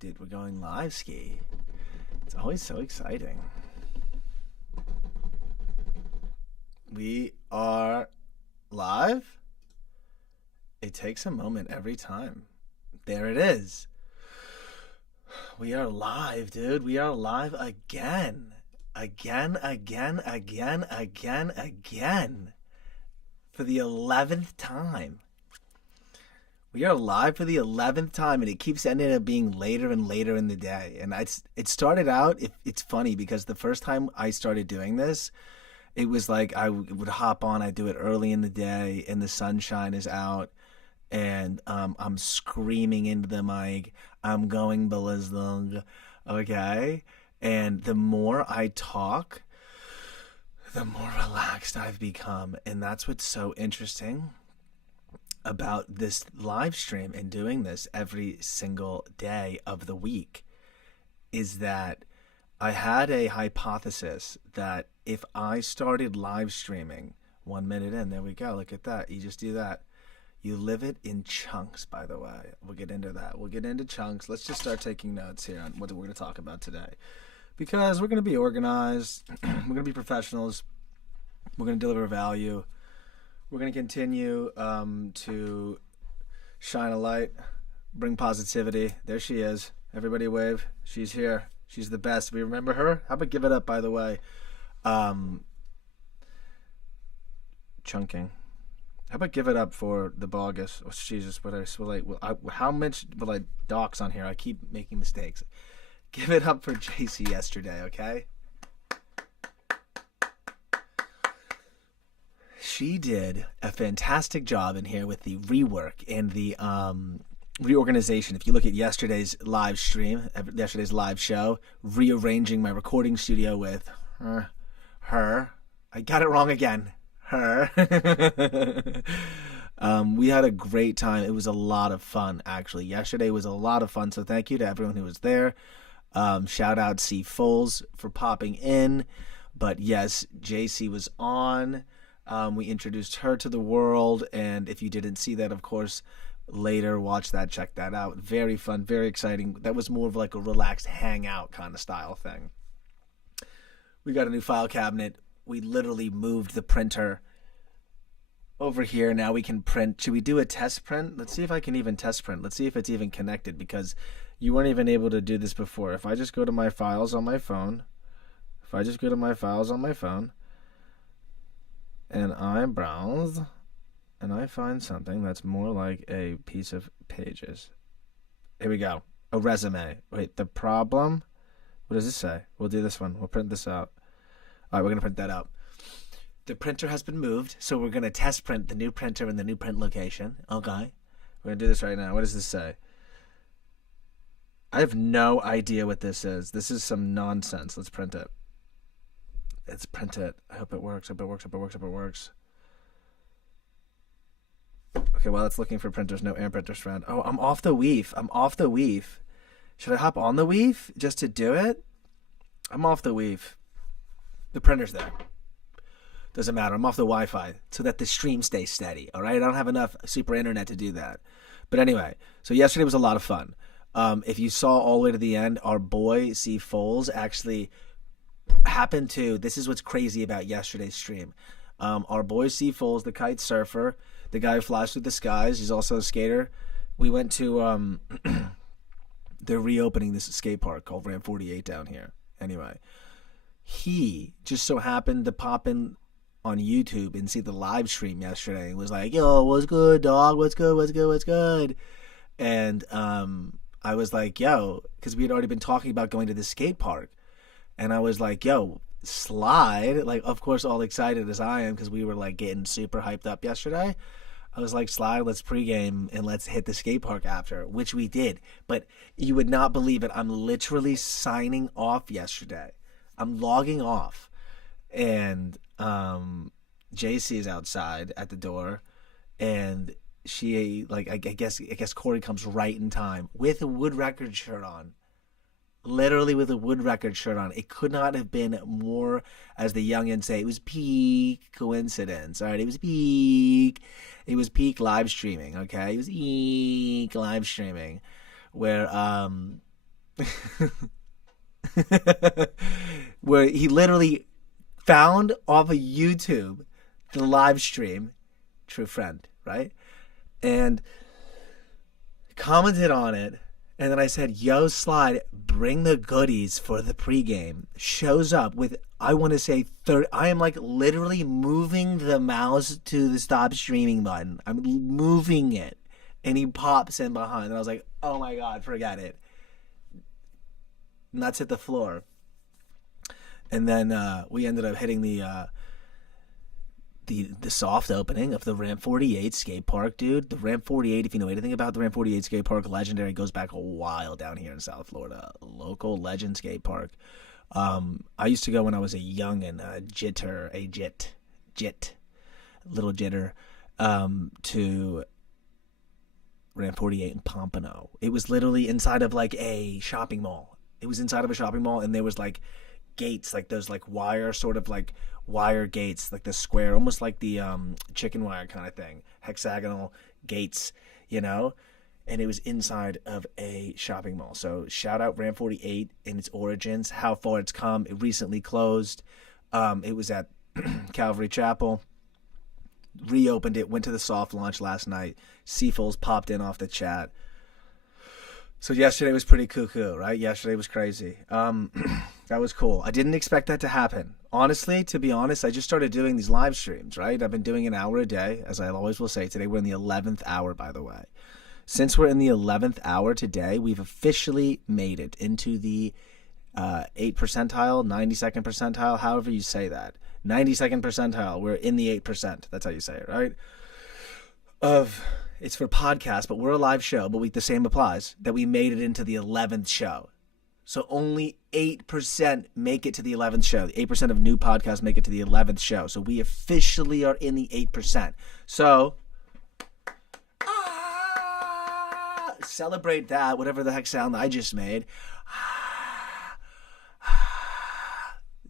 Dude, we're going live ski. It's always so exciting. We are live. It takes a moment every time. There it is. We are live, dude. We are live again. Again. For the 11th time. We are live for the 11th time, and it keeps ending up being later and later in the day. And it started out, it's funny, because the first time I started doing this, it was like I would hop on, I'd do it early in the day, and the sunshine is out, and I'm screaming into the mic, I'm going ballistic, okay? And the more I talk, the more relaxed I've become, and that's what's so interesting about this live stream and doing this every single day of the week is that I had a hypothesis that if I started live streaming 1 minute in, there we go, look at that, you just do that. You live it in chunks, by the way. We'll get into that. We'll get into chunks. Let's just start taking notes here on what we're going to talk about today. Because we're going to be organized, we're going to be professionals, we're going to deliver value. We're going to continue to shine a light, bring positivity. There she is. Everybody wave. She's here. She's the best. We remember her? How about give it up, by the way? Chunking. How about give it up for the bogus? Oh, Jesus, how much will I dox on here? I keep making mistakes. Give it up for JC yesterday, okay? She did a fantastic job in here with the rework and the reorganization. If you look at yesterday's live stream, yesterday's live show, rearranging my recording studio with her. I got it wrong again. Her. We had a great time. It was a lot of fun, actually. Yesterday was a lot of fun, so thank you to everyone who was there. Shout out C. Foles for popping in. But yes, JC was on. We introduced her to the world, and if you didn't see that, of course, later, watch that, check that out. Very fun, very exciting. That was more of like a relaxed hangout kind of style thing. We got a new file cabinet. We literally moved the printer over here. Now we can print. Should we do a test print? Let's see if I can even test print. Let's see if it's even connected, because you weren't even able to do this before. If I just go to my files on my phone, and I browse, and I find something that's more like a piece of pages. Here we go. A resume. Wait, the problem? What does this say? We'll do this one. We'll print this out. All right, we're going to print that out. The printer has been moved, so we're going to test print the new printer in the new print location. Okay. We're going to do this right now. What does this say? I have no idea what this is. This is some nonsense. Let's print it. Let's print it. I hope it works. Hope it works. Okay, while it's looking for printers, no air printers found. Oh, I'm off the Weave. Should I hop on the Weave just to do it? I'm off the Weave. The printer's there. Doesn't matter. I'm off the Wi-Fi so that the stream stays steady. All right? I don't have enough super internet to do that. But anyway, so yesterday was a lot of fun. If you saw all the way to the end, our boy C. Foles actually happened to, this is what's crazy about yesterday's stream. Our boy C. Foles, the kite surfer, the guy who flies through the skies, he's also a skater. We went to, they're reopening this skate park called Ramp 48 down here. Anyway, he just so happened to pop in on YouTube and see the live stream yesterday and was like, yo, what's good, dog? What's good? And I was like, yo, because we had already been talking about going to the skate park. And I was like, yo, slide. Like, of course, all excited as I am because we were, like, getting super hyped up yesterday. I was like, slide, let's pregame, and let's hit the skate park after, which we did. But you would not believe it. I'm literally signing off yesterday. I'm logging off. And JC is outside at the door. And she, like, I guess Corey comes right in time with a Wood Record shirt on. Literally with a Wood Record shirt on. It could not have been more, as the youngins say, it was peak coincidence. All right, it was peak live streaming, okay? It was peak live streaming where where he literally found off of YouTube the live stream, true friend, right? And commented on it. And then I said, yo, Slide, bring the goodies for the pregame. Shows up with, I want to say, 30. I am like literally moving the mouse to the stop streaming button. I'm moving it. And he pops in behind. And I was like, oh my God, forget it. Nuts hit the floor. And then we ended up hitting the soft opening of the Ramp 48 skate park, dude. The Ramp 48, if you know anything about the Ramp 48 skate park, legendary, goes back a while down here in South Florida. Local legend skate park. I used to go when I was a youngin', little jitter, to Ramp 48 in Pompano. It was literally inside of like a shopping mall. It was inside of a shopping mall, and there was like gates, like those like wire, sort of like wire gates, like the square, almost like the chicken wire kind of thing, hexagonal gates, you know. And it was inside of a shopping mall. So shout out Ramp 48 in its origins, how far it's come. It recently closed. It was at Calvary Chapel. Reopened it, went to the soft launch last night. Seafuls popped in off the chat. So yesterday was pretty cuckoo, right? Yesterday was crazy. That was cool. I didn't expect that to happen. Honestly, to be honest, I just started doing these live streams, right? I've been doing an hour a day, as I always will say. Today we're in the 11th hour, by the way. Since we're in the 11th hour today, we've officially made it into the 8th percentile, 92nd percentile, however you say that. 92nd percentile. We're in the 8%. That's how you say it, right? It's for podcasts, but we're a live show, but the same applies, that we made it into the 11th show. So only 8% make it to the 11th show. 8% of new podcasts make it to the 11th show. So we officially are in the 8%. So celebrate that, whatever the heck sound I just made.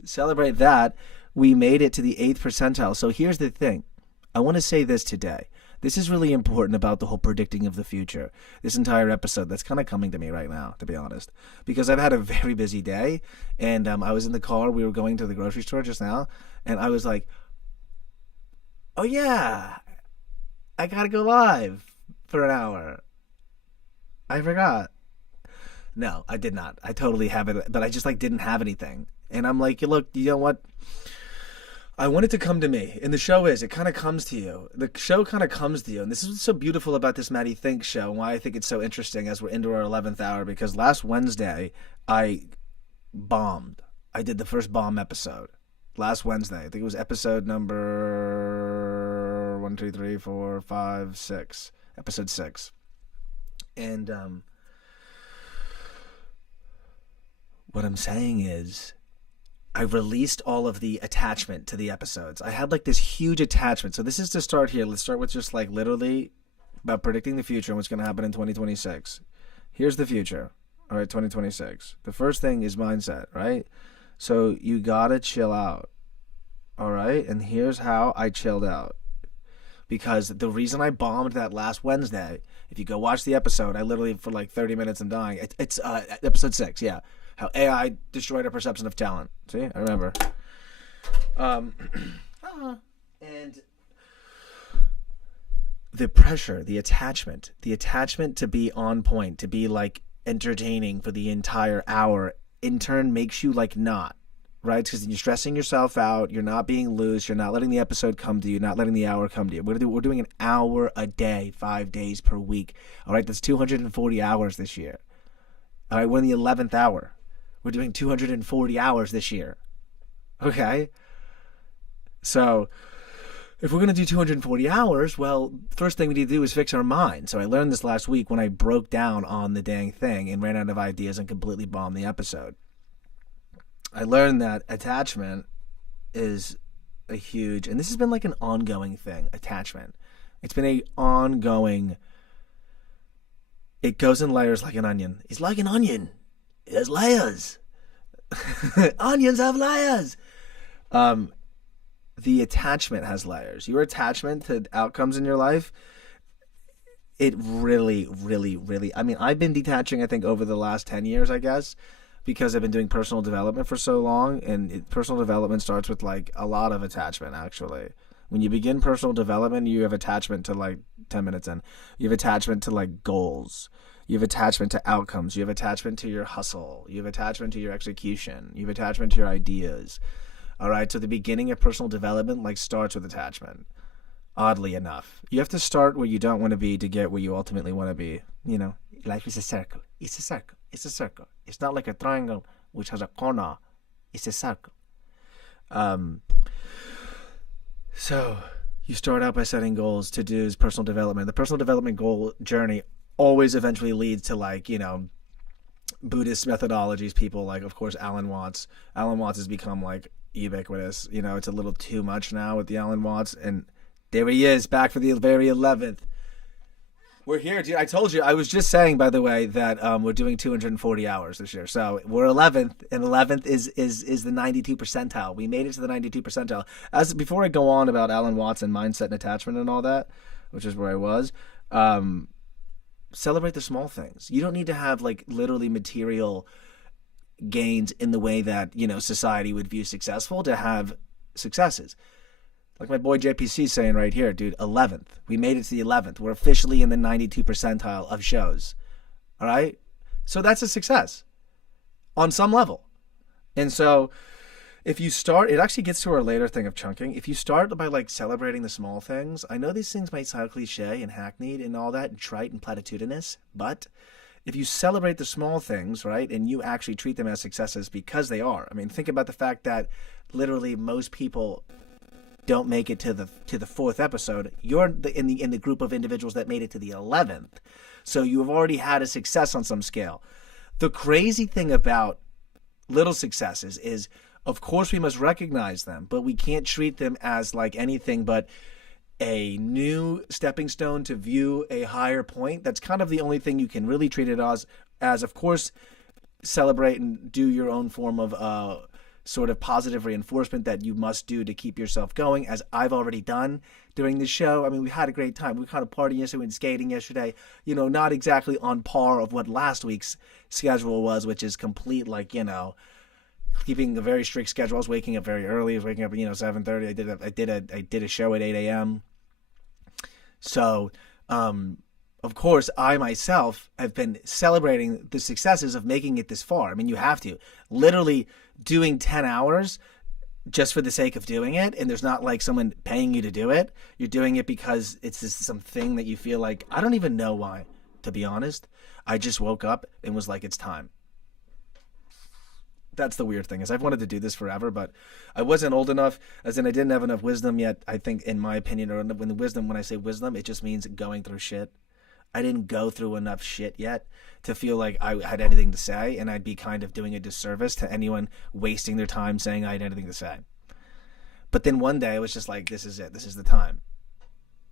Celebrate that. We made it to the 8th percentile. So here's the thing. I want to say this today. This is really important about the whole predicting of the future. This entire episode, that's kind of coming to me right now, to be honest. Because I've had a very busy day, and I was in the car. We were going to the grocery store just now, and I was like, oh yeah, I got to go live for an hour. I forgot. No, I did not. I totally have it, but I just didn't have anything. And I'm like, look, you know what? I want it to come to me. And the show is, it kind of comes to you. The show kind of comes to you. And this is what's so beautiful about this MattyTHINKS show, and why I think it's so interesting as we're into our 11th hour, because last Wednesday, I bombed. I did the first bomb episode. Last Wednesday. I think it was episode number 1, 2, 3, 4, 5, 6. Episode 6. And what I'm saying is, I released all of the attachment to the episodes. I had this huge attachment. So this is to start here. Let's start with just literally about predicting the future and what's going to happen in 2026. Here's the future. All right, 2026. The first thing is mindset, right? So you got to chill out. All right? And here's how I chilled out. Because the reason I bombed that last Wednesday, if you go watch the episode, I literally, for 30 minutes, I'm dying. It's episode 6, yeah. How AI destroyed our perception of talent. See, I remember. And the pressure, the attachment to be on point, to be entertaining for the entire hour, in turn makes you not, right? Because you're stressing yourself out. You're not being loose. You're not letting the episode come to you. Not letting the hour come to you. We're doing an hour a day, 5 days per week. All right, that's 240 hours this year. All right, we're in the 11th hour. We're doing 240 hours this year. Okay? So, if we're going to do 240 hours, well, first thing we need to do is fix our mind. So I learned this last week when I broke down on the dang thing and ran out of ideas and completely bombed the episode. I learned that attachment is a huge, and this has been an ongoing thing, attachment. It's been a ongoing, it goes in layers like an onion. It's like an onion. It has layers. Onions have layers. The attachment has layers. Your attachment to outcomes in your life it really, really, really, I mean, I've been detaching, I think, over the last 10 years, I guess, because I've been doing personal development for so long. And personal development starts with like a lot of attachment, actually. When you begin personal development, you have attachment to like 10 minutes in. You have attachment to like goals. You have attachment to outcomes. You have attachment to your hustle. You have attachment to your execution. You have attachment to your ideas. All right. So the beginning of personal development like starts with attachment. Oddly enough, you have to start where you don't want to be to get where you ultimately want to be. You know, life is a circle. It's a circle. It's a circle. It's not like a triangle which has a corner. It's a circle. So you start out by setting goals to do personal development. The personal development goal journey always eventually leads to like, you know, Buddhist methodologies, people like, of course, Alan Watts. Alan Watts has become like ubiquitous. You know, it's a little too much now with the Alan Watts. And there he is, back for the very 11th. We're here, dude. I told you. I was just saying, by the way, that we're doing 240 hours this year. So we're 11th, and 11th is the 92 percentile. We made it to the 92 percentile. Before I go on about Alan Watts and mindset and attachment and all that, which is where I was, celebrate the small things. You don't need to have like literally material gains in the way that, you know, society would view successful to have successes. Like my boy JPC saying right here, dude, 11th. We made it to the 11th. We're officially in the 92 percentile of shows. All right? So that's a success on some level. And so if you start, it actually gets to our later thing of chunking. If you start by like celebrating the small things, I know these things might sound cliche and hackneyed and all that and trite and platitudinous, but if you celebrate the small things, right, and you actually treat them as successes because they are. I mean, think about the fact that literally most people don't make it to the fourth episode. You're in the group of individuals that made it to the 11th. So you have already had a success on some scale. The crazy thing about little successes is, of course, we must recognize them, but we can't treat them as like anything but a new stepping stone to view a higher point. That's kind of the only thing you can really treat it as of course, celebrate and do your own form of sort of positive reinforcement that you must do to keep yourself going, as I've already done during the show. I mean, we had a great time. We kind of partying yesterday, went skating yesterday, you know, not exactly on par of what last week's schedule was, which is complete, like, you know, keeping a very strict schedule. I was waking up very early. I was waking up, you know, 7:30. I did a show at 8 a.m. So, of course, I myself have been celebrating the successes of making it this far. I mean, you have to. Literally doing 10 hours just for the sake of doing it, and there's not like someone paying you to do it. You're doing it because it's just something that you feel like, I don't even know why, to be honest. I just woke up and was like, it's time. That's the weird thing, is I've wanted to do this forever, but I wasn't old enough, as in I didn't have enough wisdom yet, I think, in my opinion. Or when I say wisdom, it just means going through shit. I didn't go through enough shit yet to feel like I had anything to say, and I'd be kind of doing a disservice to anyone wasting their time saying I had anything to say. But then one day I was just like, this is it. This is the time.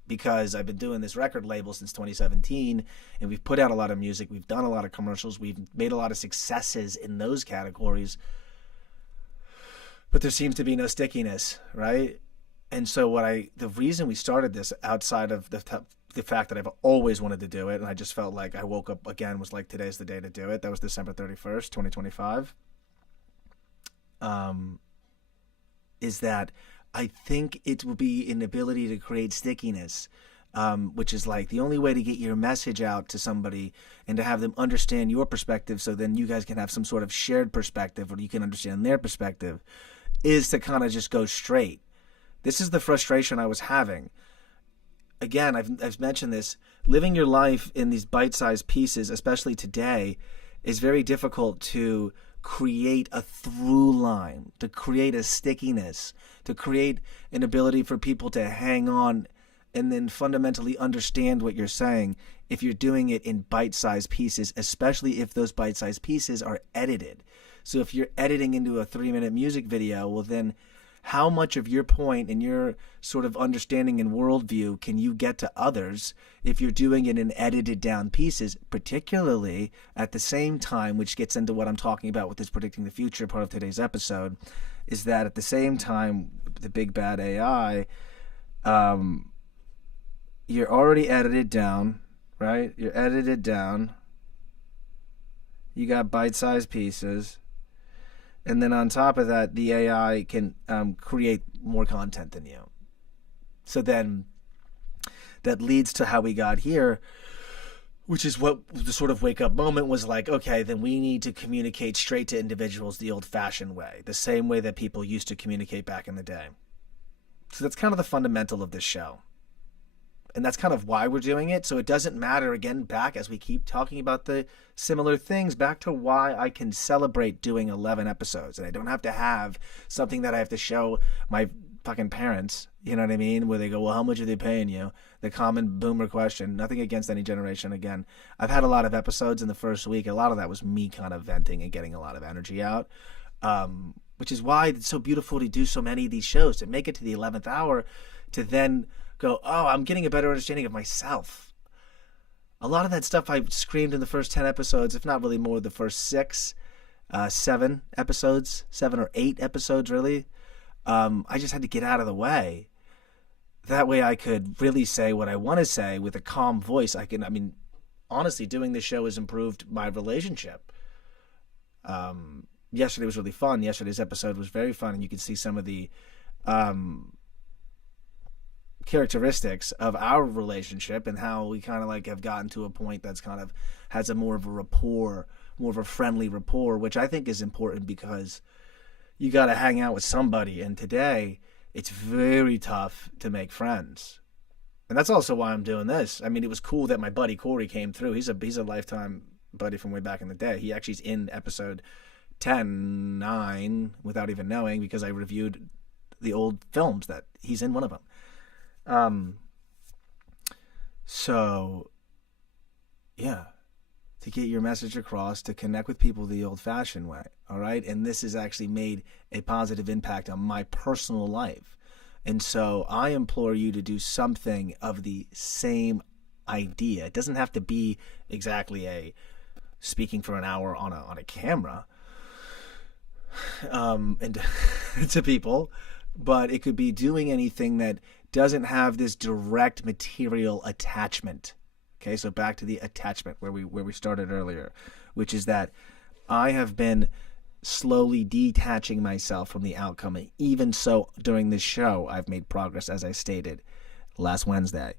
Because I've been doing this record label since 2017, and we've put out a lot of music. We've done a lot of commercials. We've made a lot of successes in those categories. But there seems to be no stickiness, right? And so the reason we started this, outside of the fact that I've always wanted to do it, and I just felt like I woke up again, was like, today's the day to do it. That was December 31st, 2025. Is that I think it will be an ability to create stickiness, which is like the only way to get your message out to somebody and to have them understand your perspective, so then you guys can have some sort of shared perspective, or you can understand their perspective, is to kind of just go straight. This is the frustration I was having. Again, I've mentioned this. Living your life in these bite-sized pieces, especially today, is very difficult to create a through line, to create a stickiness, to create an ability for people to hang on and then fundamentally understand what you're saying if you're doing it in bite-sized pieces, especially if those bite-sized pieces are edited. So if you're editing into a 3-minute music video, well then how much of your point and your sort of understanding and worldview can you get to others if you're doing it in edited down pieces, particularly at the same time, which gets into what I'm talking about with this predicting the future part of today's episode, is that at the same time, the big bad AI, you're already edited down, right? You're edited down. You got bite-sized pieces. And then on top of that, the AI can create more content than you. So then that leads to how we got here, which is what the sort of wake-up moment was like, okay, then we need to communicate straight to individuals the old-fashioned way, the same way that people used to communicate back in the day. So that's kind of the fundamental of this show. And that's kind of why we're doing it. So it doesn't matter, again, back as we keep talking about the similar things, back to why I can celebrate doing 11 episodes. And I don't have to have something that I have to show my fucking parents, you know what I mean? Where they go, well, how much are they paying you? The common boomer question. Nothing against any generation. Again, I've had a lot of episodes in the first week. A lot of that was me kind of venting and getting a lot of energy out. Which is why it's so beautiful to do so many of these shows, to make it to the 11th hour, to then go, oh, I'm getting a better understanding of myself. A lot of that stuff I screamed in the first 10 episodes, if not really more, the first 7 episodes, 7 or 8 episodes, really. I just had to get out of the way. That way I could really say what I want to say with a calm voice. Honestly, doing this show has improved my relationship. Yesterday was really fun. Yesterday's episode was very fun, and you can see some of the characteristics of our relationship and how we kind of like have gotten to a point that's kind of has a more of a rapport, more of a friendly rapport, which I think is important because you got to hang out with somebody. And today it's very tough to make friends. And that's also why I'm doing this. I mean, it was cool that my buddy Corey came through. He's a lifetime buddy from way back in the day. He actually's in episode 9 without even knowing, because I reviewed the old films that he's in one of them. So yeah, to get your message across, to connect with people the old-fashioned way, all right? And this has actually made a positive impact on my personal life. And so I implore you to do something of the same idea. It doesn't have to be exactly a speaking for an hour on a camera, and to people, but it could be doing anything that doesn't have this direct material attachment. Okay, so back to the attachment where we started earlier, which is that I have been slowly detaching myself from the outcome. And even so, during this show, I've made progress, as I stated last Wednesday.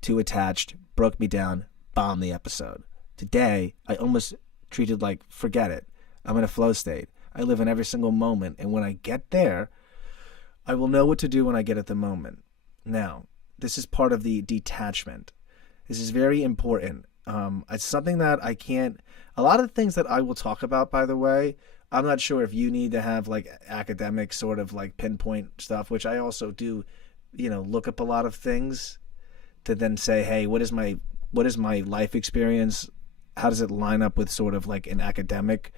Too attached, broke me down, bombed the episode. Today, I almost treated like, forget it. I'm in a flow state. I live in every single moment, and when I get there, I will know what to do when I get at the moment. Now, this is part of the detachment. This is very important. It's something that I can't... A lot of the things that I will talk about, by the way, I'm not sure if you need to have like academic sort of like pinpoint stuff, which I also do, look up a lot of things to then say, hey, what is my life experience? How does it line up with sort of like an academic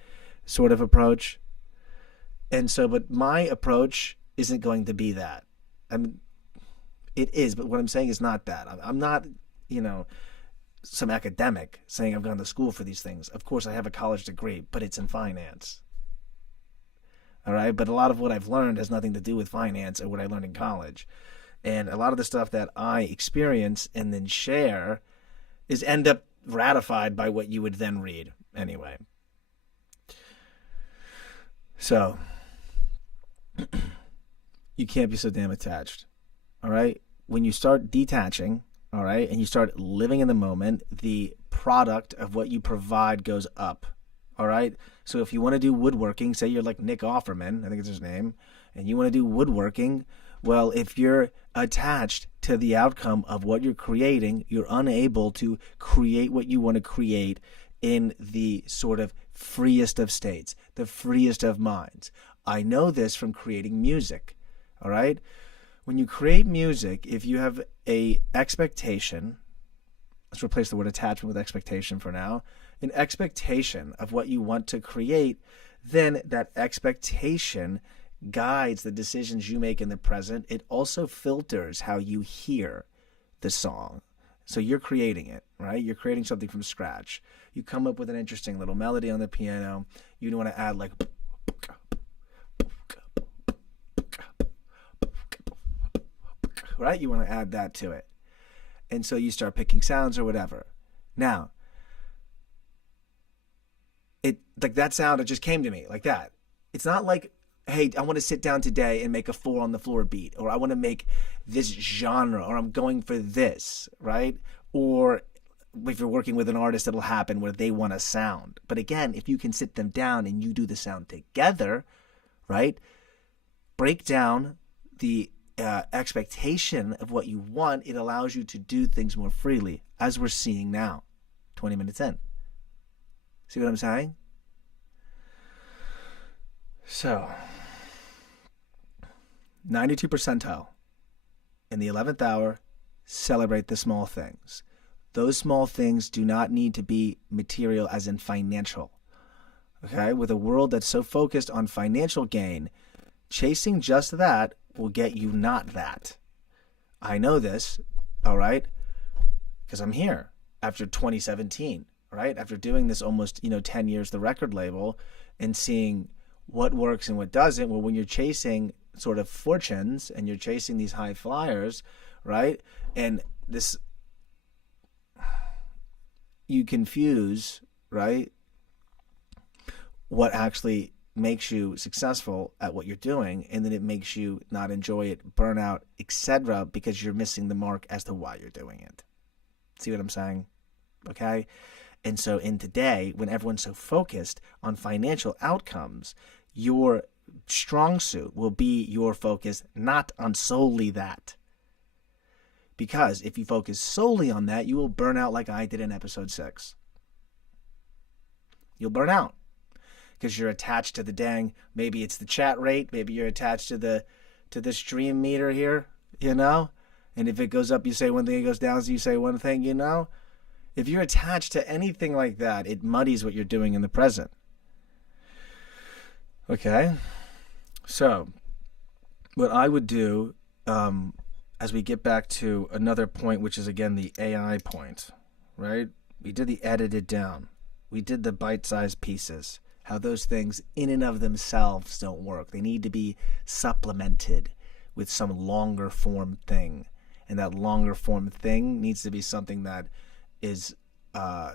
sort of approach? And so, but my approach isn't going to be that. I mean, it is, but what I'm saying is not that. I'm not, some academic saying I've gone to school for these things. Of course, I have a college degree, but it's in finance. All right, but a lot of what I've learned has nothing to do with finance or what I learned in college. And a lot of the stuff that I experience and then share is end up ratified by what you would then read anyway. So you can't be so damn attached. All right, when you start detaching, all right, and you start living in the moment, the product of what you provide goes up. All right, so if you want to do woodworking, say you're like Nick Offerman, I think it's his name, and you want to do woodworking, well, if you're attached to the outcome of what you're creating, you're unable to create what you want to create in the sort of freest of states, the freest of minds. I know this from creating music, all right? When you create music, if you have a expectation, let's replace the word attachment with expectation for now, an expectation of what you want to create, then that expectation guides the decisions you make in the present. It also filters how you hear the song. So you're creating it, right? You're creating something from scratch. You come up with an interesting little melody on the piano. You want to add like, right? You want to add that to it. And so you start picking sounds or whatever. Now, it like that sound, it just came to me like that. It's not like, hey, I want to sit down today and make a 4 on the floor beat, or I want to make this genre, or I'm going for this, right? Or if you're working with an artist, it'll happen where they want a sound. But again, if you can sit them down and you do the sound together, right? Break down the expectation of what you want. It allows you to do things more freely, as we're seeing now, 20 minutes in. See what I'm saying? So, 92 percentile. In the 11th hour, celebrate the small things. Those small things do not need to be material, as in financial. Okay? With a world that's so focused on financial gain, chasing just that will get you not that. I know this, all right? Because I'm here after 2017, right? After doing this almost, 10 years, the record label, and seeing what works and what doesn't. Well, when you're chasing sort of fortunes and you're chasing these high flyers, right? And this, you confuse, right, what actually makes you successful at what you're doing, and then it makes you not enjoy it, burn out, etc., because you're missing the mark as to why you're doing it. See what I'm saying? Okay? And so in today, when everyone's so focused on financial outcomes, your strong suit will be your focus, not on solely that. Because if you focus solely on that, you will burn out like I did in episode 6. You'll burn out because you're attached to the dang, maybe it's the chat rate, maybe you're attached to the stream meter here, and if it goes up, you say one thing, it goes down, so you say one thing, If you're attached to anything like that, it muddies what you're doing in the present. Okay? So, what I would do, as we get back to another point, which is, again, the AI point, right? We did the edited down. We did the bite-sized pieces. How those things in and of themselves don't work. They need to be supplemented with some longer form thing. And that longer form thing needs to be something that is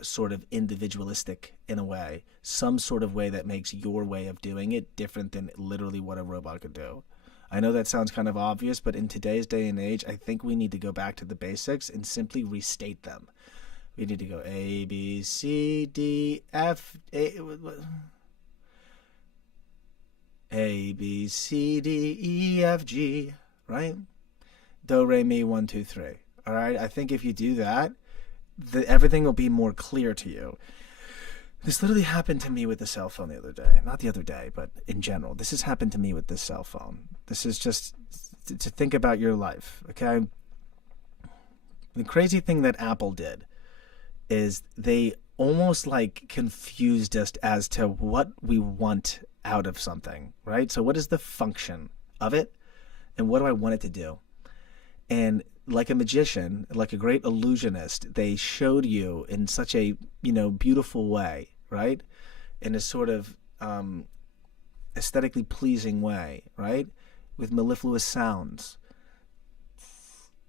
sort of individualistic in a way. Some sort of way that makes your way of doing it different than literally what a robot could do. I know that sounds kind of obvious, but in today's day and age, I think we need to go back to the basics and simply restate them. We need to go A, B, C, D, F, A, B, C, D, E, F, G, right? Do, re, mi, 1, 2, 3. All right? I think if you do that, everything will be more clear to you. This literally happened to me with the cell phone the other day. Not the other day, but in general. This has happened to me with this cell phone. This is just to think about your life, okay? The crazy thing that Apple did is they almost like confused us as to what we want out of something, right? So what is the function of it, and what do I want it to do? And like a magician, like a great illusionist, they showed you in such a, beautiful way, right? In a sort of aesthetically pleasing way, right? With mellifluous sounds.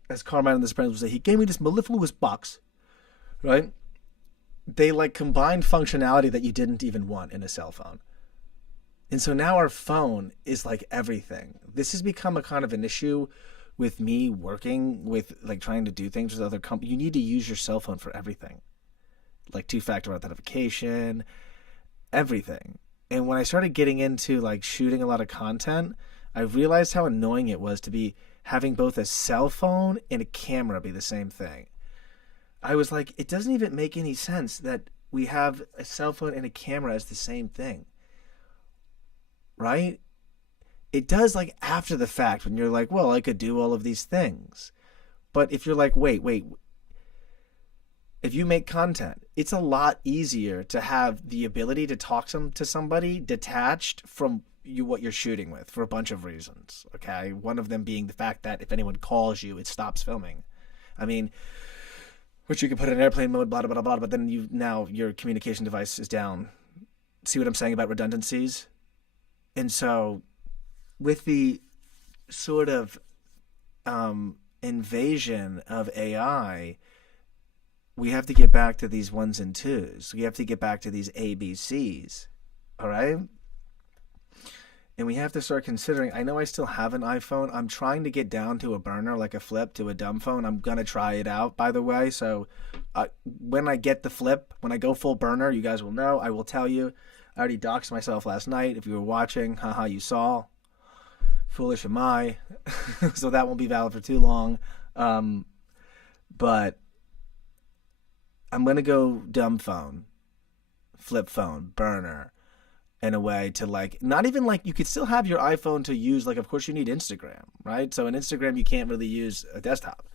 As Carmine in The Sopranos would say, he gave me this mellifluous box, right? They combined functionality that you didn't even want in a cell phone. And so now our phone is like everything. This has become a kind of an issue with me working with trying to do things with other companies. You need to use your cell phone for everything. Like 2-factor authentication, everything. And when I started getting into shooting a lot of content, I realized how annoying it was to be having both a cell phone and a camera be the same thing. I was like, it doesn't even make any sense that we have a cell phone and a camera as the same thing. Right? It does after the fact when you're like, well, I could do all of these things. But if you're like, wait, if you make content, it's a lot easier to have the ability to talk to somebody detached from what you're shooting with for a bunch of reasons. Okay. One of them being the fact that if anyone calls you, it stops filming. I mean, which you can put in airplane mode, blah, blah, blah, blah, but then now your communication device is down. See what I'm saying about redundancies? And so with the sort of invasion of AI, we have to get back to these ones and twos. We have to get back to these ABCs. All right? And we have to start considering, I know I still have an iPhone. I'm trying to get down to a burner, like a flip to a dumb phone. I'm going to try it out, by the way. So when I get the flip, when I go full burner, you guys will know. I will tell you. I already doxed myself last night. If you were watching, haha, you saw. Foolish am I. So that won't be valid for too long. But I'm going to go dumb phone, flip phone, burner, in a way to like, not even like, you could still have your iPhone to use, like, of course you need Instagram, right? So in Instagram, you can't really use a desktop.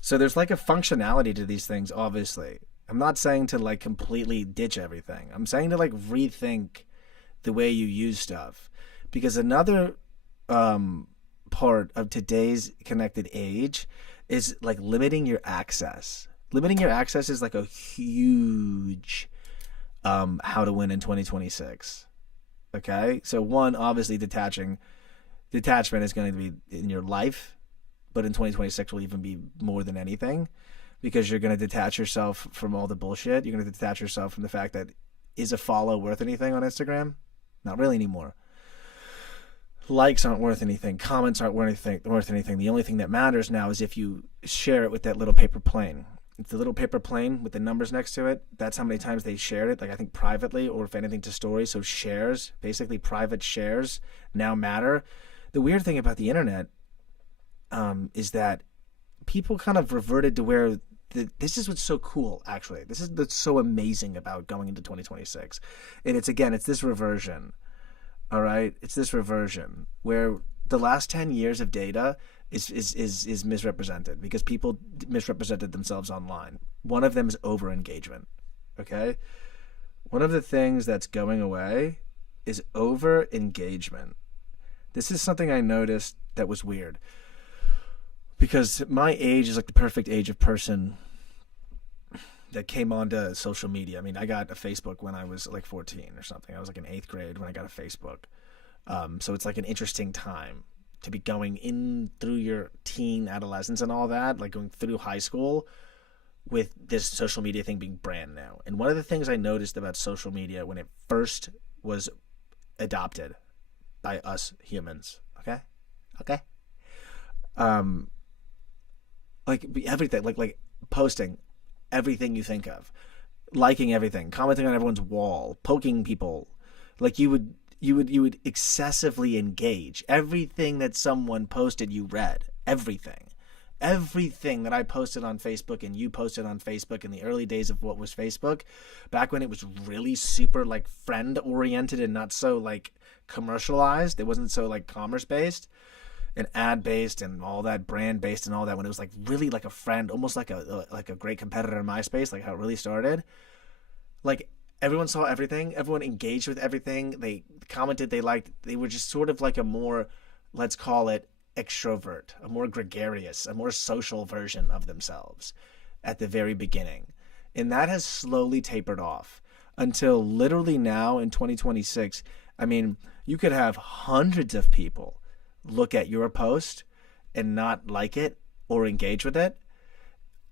So there's like a functionality to these things, obviously. I'm not saying to like completely ditch everything. I'm saying to like rethink the way you use stuff. Because another part of today's connected age is like limiting your access. Limiting your access is like a huge how to win in 2026. Okay? So one, obviously detachment is going to be in your life, but in 2026 will even be more than anything, because you're going to detach yourself from all the bullshit. You're going to detach yourself from the fact that, is a follow worth anything on Instagram? Not really anymore. Likes aren't worth anything. Comments aren't worth anything. The only thing that matters now is if you share it with that little paper plane. It's the little paper plane with the numbers next to it. That's how many times they shared it. Like, I think privately, or if anything to stories. So shares, basically private shares, now matter. The weird thing about the internet is that people kind of reverted to where this is what's so cool, actually. This is what's so amazing about going into 2026. And it's this reversion. All right? It's this reversion where the last 10 years of data is misrepresented, because people misrepresented themselves online. One of them is over-engagement. Okay? One of the things that's going away is over-engagement. This is something I noticed that was weird, because my age is like the perfect age of person that came onto social media. I mean, I got a Facebook when I was like 14 or something. I was like in 8th grade when I got a Facebook. So it's like an interesting time to be going in through your teen adolescence and all that, like going through high school with this social media thing being brand new. And one of the things I noticed about social media when it first was adopted by us humans, okay? Like everything, like posting everything you think of, liking everything, commenting on everyone's wall, poking people, like you would excessively engage. Everything that someone posted, you read. Everything that I posted on Facebook and you posted on Facebook in the early days of what was Facebook, back when it was really super like friend oriented and not so like commercialized. It wasn't so like commerce based and ad based and all that, brand based and all that, when it was like really like a friend, almost like a great competitor in MySpace, like how it really started. Like, everyone saw everything, everyone engaged with everything, they commented, they liked, they were just sort of like a more, let's call it extrovert, a more gregarious, a more social version of themselves at the very beginning. And that has slowly tapered off until literally now in 2026. I mean, you could have hundreds of people look at your post and not like it or engage with it,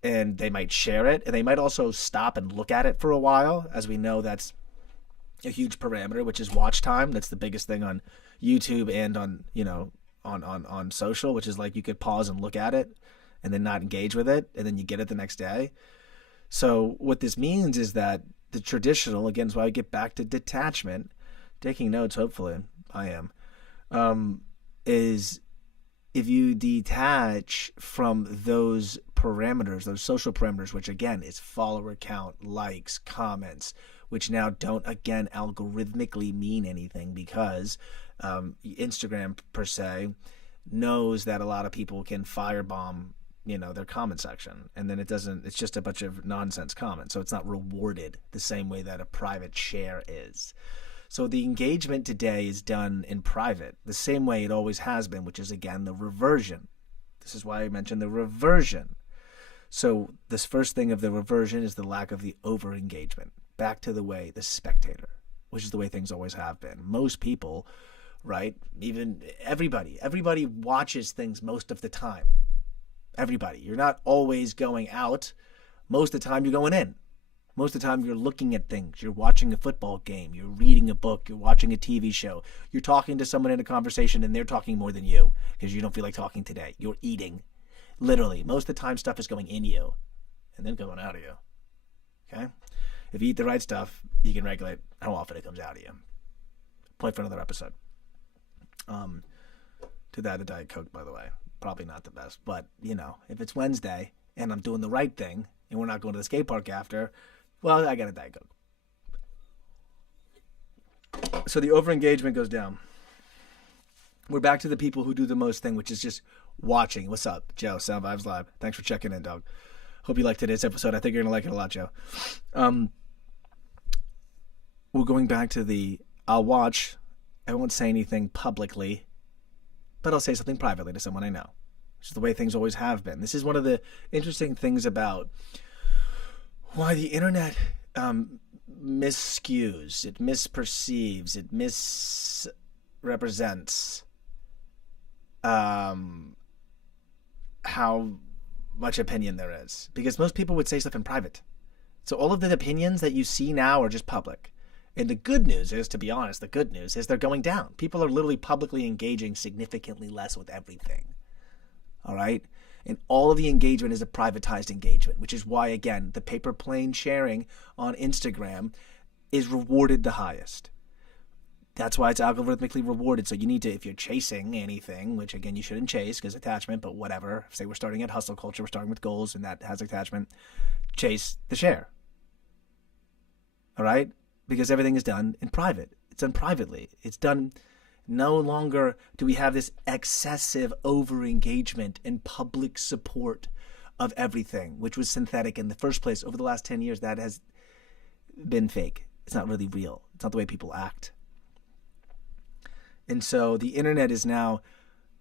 and they might share it, and they might also stop and look at it for a while. As we know, that's a huge parameter, which is watch time. That's the biggest thing on YouTube and on, you know, on social, which is like you could pause and look at it and then not engage with it, and then you get it the next day. So what this means is that the traditional, again, is why I get back to detachment, taking notes, hopefully I am, is if you detach from those parameters, those social parameters, which again is follower count, likes, comments, which now don't, again, algorithmically mean anything, because Instagram per se knows that a lot of people can firebomb, you know, their comment section, and then it's just a bunch of nonsense comments, so it's not rewarded the same way that a private share is. So the engagement today is done in private, the same way it always has been, which is, again, the reversion. This is why I mentioned the reversion. So this first thing of the reversion is the lack of the over-engagement. Back to the way the spectator, which is the way things always have been. Most people, right, even everybody watches things most of the time. Everybody. You're not always going out Most of the time you're going in. Most of the time you're looking at things. You're watching a football game. You're reading a book. You're watching a TV show. You're talking to someone in a conversation and they're talking more than you because you don't feel like talking today. You're eating. Literally. Most of the time stuff is going in you and then going out of you. Okay? If you eat the right stuff, you can regulate how often it comes out of you. Point for another episode. To that, a Diet Coke, by the way. Probably not the best. But, if it's Wednesday and I'm doing the right thing and we're not going to the skate park after, well, I got a Diet Coke. So the over-engagement goes down. We're back to the people who do the most thing, which is just watching. What's up, Joe? Sound Vibes Live. Thanks for checking in, dog. Hope you liked today's episode. I think you're going to like it a lot, Joe. We're going back to the I'll watch. I won't say anything publicly, but I'll say something privately to someone I know. Which is the way things always have been. This is one of the interesting things about why the internet misskews, it misperceives, it misrepresents how much opinion there is. Because most people would say stuff in private. So all of the opinions that you see now are just public. And the good news is, to be honest, they're going down. People are literally publicly engaging significantly less with everything. All right? And all of the engagement is a privatized engagement, which is why, again, the paper plane sharing on Instagram is rewarded the highest. That's why it's algorithmically rewarded. So you need to, if you're chasing anything, which again, you shouldn't chase because attachment, but whatever. Say we're starting at hustle culture, we're starting with goals and that has attachment. Chase the share. All right? Because everything is done in private. It's done privately. It's done. No longer do we have this excessive over-engagement and public support of everything, which was synthetic in the first place. Over the last 10 years, that has been fake. It's not really real. It's not the way people act. And so the internet is now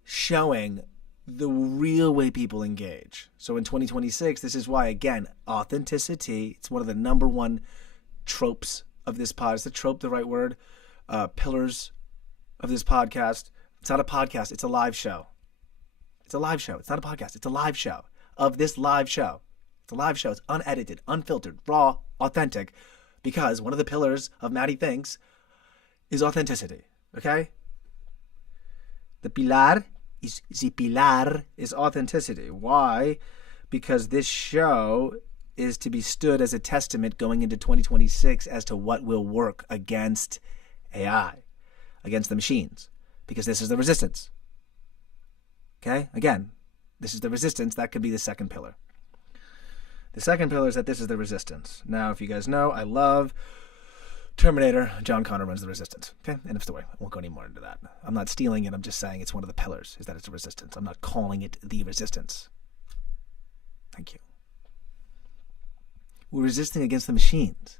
showing the real way people engage. So in 2026, this is why, again, authenticity, it's one of the number one tropes of this pod. Is the trope the right word? Pillars of this podcast. It's not a podcast. It's a live show. It's a live show. It's not a podcast. It's a live show of this live show. It's a live show. It's unedited, unfiltered, raw, authentic, because one of the pillars of MattyTHINKS is authenticity. Okay? The pilar is authenticity. Why? Because this show is to be stood as a testament going into 2026 as to what will work against AI, against the machines, because this is the resistance. Okay? Again, this is the resistance. That could be the second pillar. The second pillar is that this is the resistance. Now, if you guys know, I love Terminator. John Connor runs the resistance. Okay? End of story. I won't go any more into that. I'm not stealing it. I'm just saying it's one of the pillars, is that it's a resistance. I'm not calling it the resistance. Thank you. We're resisting against the machines.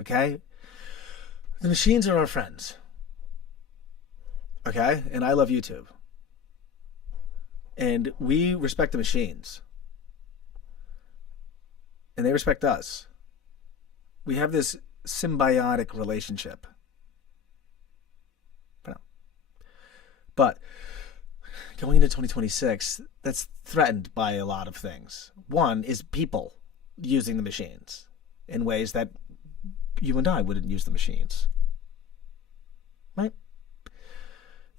Okay? The machines are our friends. Okay? And I love YouTube. And we respect the machines. And they respect us. We have this symbiotic relationship. But going into 2026, that's threatened by a lot of things. One is people using the machines in ways that you and I wouldn't use the machines. Right?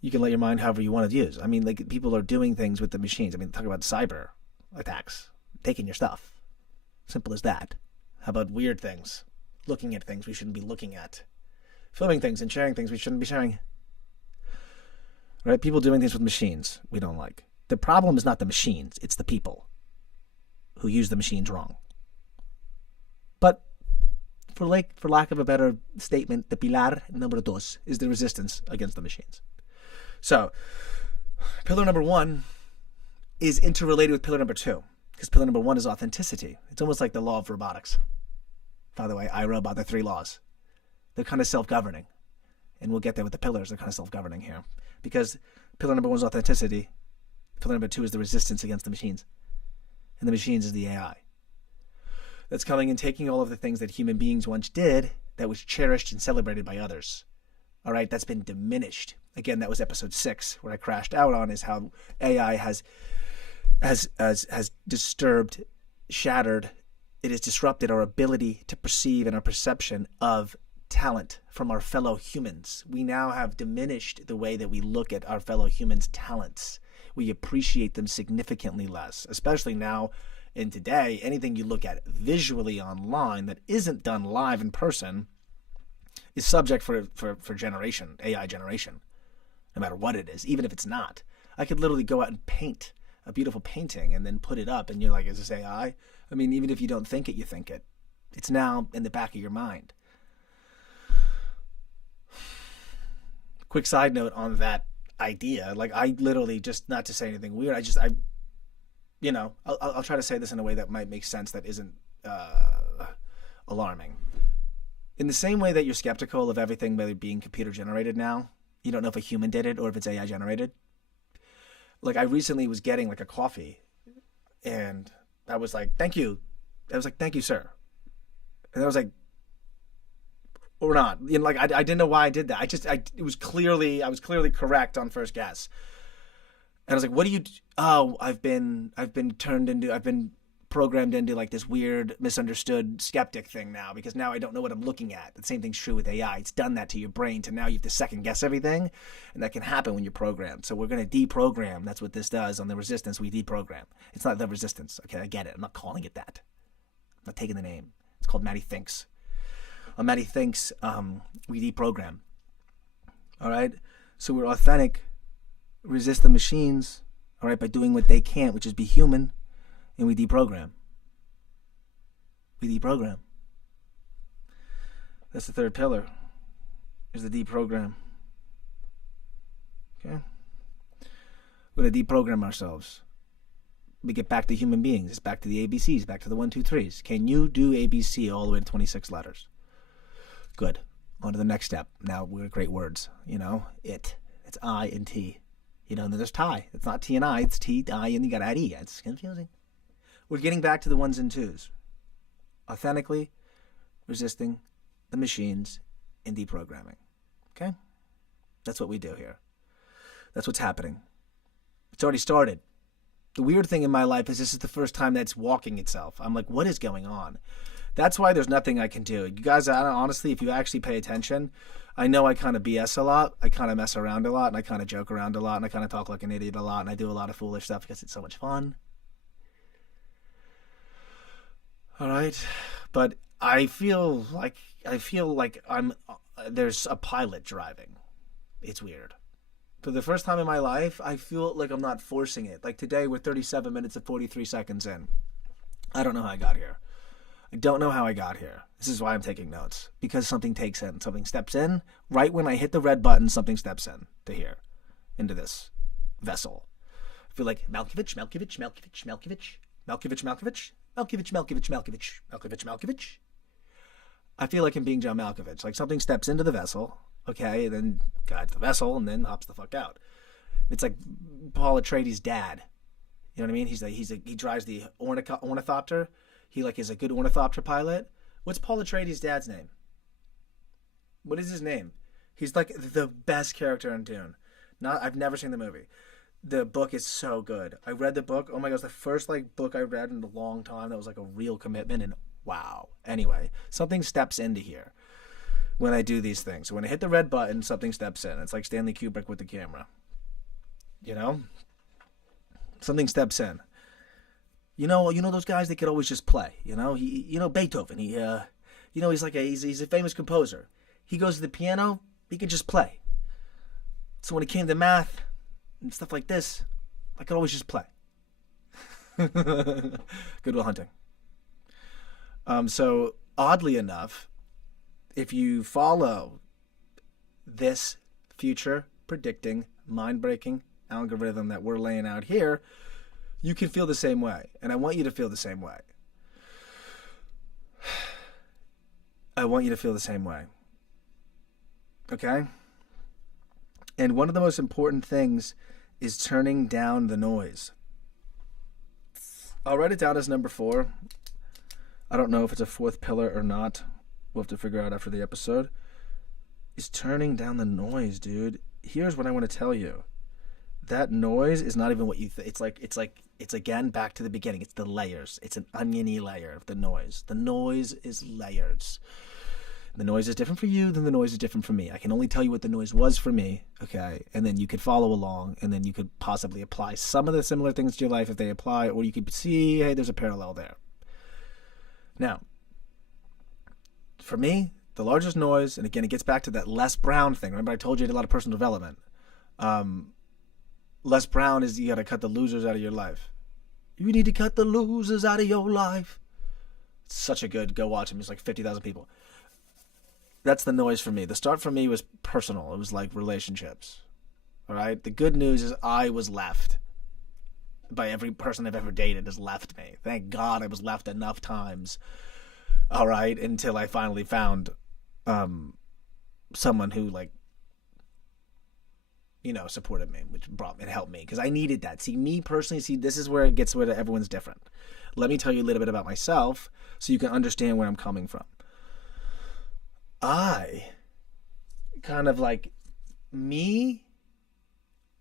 You can let your mind however you want to use. I mean, like, people are doing things with the machines. I mean, talk about cyber attacks, taking your stuff. Simple as that. How about weird things? Looking at things we shouldn't be looking at. Filming things and sharing things we shouldn't be sharing. Right? People doing things with machines we don't like. The problem is not the machines. It's the people who use the machines wrong. But for lack of a better statement, the pilar number dos is the resistance against the machines. So, pillar number one is interrelated with pillar number two, because pillar number one is authenticity. It's almost like the law of robotics. By the way, I wrote about the three laws. They're kind of self-governing. And we'll get there with the pillars. They're kind of self-governing here. Because pillar number one is authenticity. Pillar number two is the resistance against the machines. And the machines is the AI. That's coming and taking all of the things that human beings once did that was cherished and celebrated by others. All right, that's been diminished. Again, that was episode 6, where I crashed out on, is how AI has disturbed shattered, it has disrupted our ability to perceive and our perception of talent from our fellow humans. We now have diminished the way that we look at our fellow humans' talents. We appreciate them significantly less, especially now in today. Anything you look at visually online that isn't done live in person is subject for generation, AI generation, no matter what it is, even if it's not. I could literally go out and paint a beautiful painting and then put it up, and you're like, is this AI? I mean, even if you don't think it, you think it. It's now in the back of your mind. Quick side note on that idea. Like, I literally, just not to say anything weird, I'll try to say this in a way that might make sense, that isn't alarming. In the same way that you're skeptical of everything being computer generated now, you don't know if a human did it or if it's AI generated. Like, I recently was getting like a coffee, and I was like, thank you. I was like, thank you, sir. And I was like, or not. You know, like, I didn't know why I did that. I was clearly correct on first guess. And I was like, what do you, I've been programmed into like this weird misunderstood skeptic thing now, because now I don't know what I'm looking at. The same thing's true with AI. It's done that to your brain to now you have to second guess everything, and that can happen when you're programmed. So we're going to deprogram. That's what this does on the resistance. We deprogram. It's not the resistance. Okay, I get it. I'm not calling it that. I'm not taking the name. It's called MattyTHINKS. On MattyTHINKS, we deprogram. All right? So we're authentic, resist the machines, all right, by doing what they can't, which is be human. And we deprogram. We deprogram. That's the third pillar, is the deprogram. Okay? We're going to deprogram ourselves. We get back to human beings. It's back to the ABCs, back to the 1, 2, 3s. Can you do ABC all the way to 26 letters? Good. On to the next step. Now we're great words. You know, it. It's I and T. You know, and then there's tie. It's not T and I. It's T, I, and you got to add E. It's confusing. We're getting back to the 1s and 2s. Authentically resisting the machines and deprogramming. Okay? That's what we do here. That's what's happening. It's already started. The weird thing in my life is this is the first time that's walking itself. I'm like, what is going on? That's why there's nothing I can do. You guys, honestly, if you actually pay attention, I know I kind of BS a lot. I kind of mess around a lot, and I kind of joke around a lot, and I kind of talk like an idiot a lot, and I do a lot of foolish stuff because it's so much fun. All right, but I feel like there's a pilot driving. It's weird. For the first time in my life, I feel like I'm not forcing it. Like today, we're 37 minutes and 43 seconds in. I don't know how I got here. I don't know how I got here. This is why I'm taking notes, because something takes in, something steps in. Right when I hit the red button, something steps in to here, into this vessel. I feel like Malkovich. I feel like I'm being John Malkovich. Like something steps into the vessel, okay, and then guides the vessel and then hops the fuck out. It's like Paul Atreides' dad. You know what I mean? He drives the ornithopter. He like is a good ornithopter pilot. What's Paul Atreides' dad's name? What is his name? He's like the best character in Dune. I've never seen the movie. The book is so good. I read the book. Oh my gosh, it's the first book I read in a long time that was like a real commitment, and wow. Anyway, something steps into here when I do these things. So when I hit the red button, something steps in. It's like Stanley Kubrick with the camera. You know? Something steps in. You know those guys that could always just play. Beethoven. He's a famous composer. He goes to the piano. He can just play. So when it came to math and stuff like this, I could always just play. Good Will Hunting. So oddly enough, if you follow this future predicting, mind-breaking algorithm that we're laying out here, you can feel the same way. And I want you to feel the same way. I want you to feel the same way. Okay? And one of the most important things is turning down the noise. I'll write it down as number 4. I don't know if it's a 4th pillar or not. We'll have to figure out after the episode. Is turning down the noise, dude. Here's what I want to tell you. That noise is not even what you think. It's like It's again back to the beginning. It's the layers. It's an oniony layer of the noise. The noise is layers. The noise is different for you than the noise is different for me. I can only tell you what the noise was for me, okay? And then you could follow along, and then you could possibly apply some of the similar things to your life if they apply, or you could see, hey, there's a parallel there. Now, for me, the largest noise, and again, it gets back to that Les Brown thing. Remember I told you I did a lot of personal development. Les Brown is you got to cut the losers out of your life. You need to cut the losers out of your life. It's such a good, go watch him. It's like 50,000 people. That's the noise for me. The start for me was personal. It was like relationships. All right. The good news is I was left by every person I've ever dated has left me. Thank God I was left enough times. All right. Until I finally found someone who supported me, which brought and helped me because I needed that. See, me personally, this is where it gets where everyone's different. Let me tell you a little bit about myself so you can understand where I'm coming from. I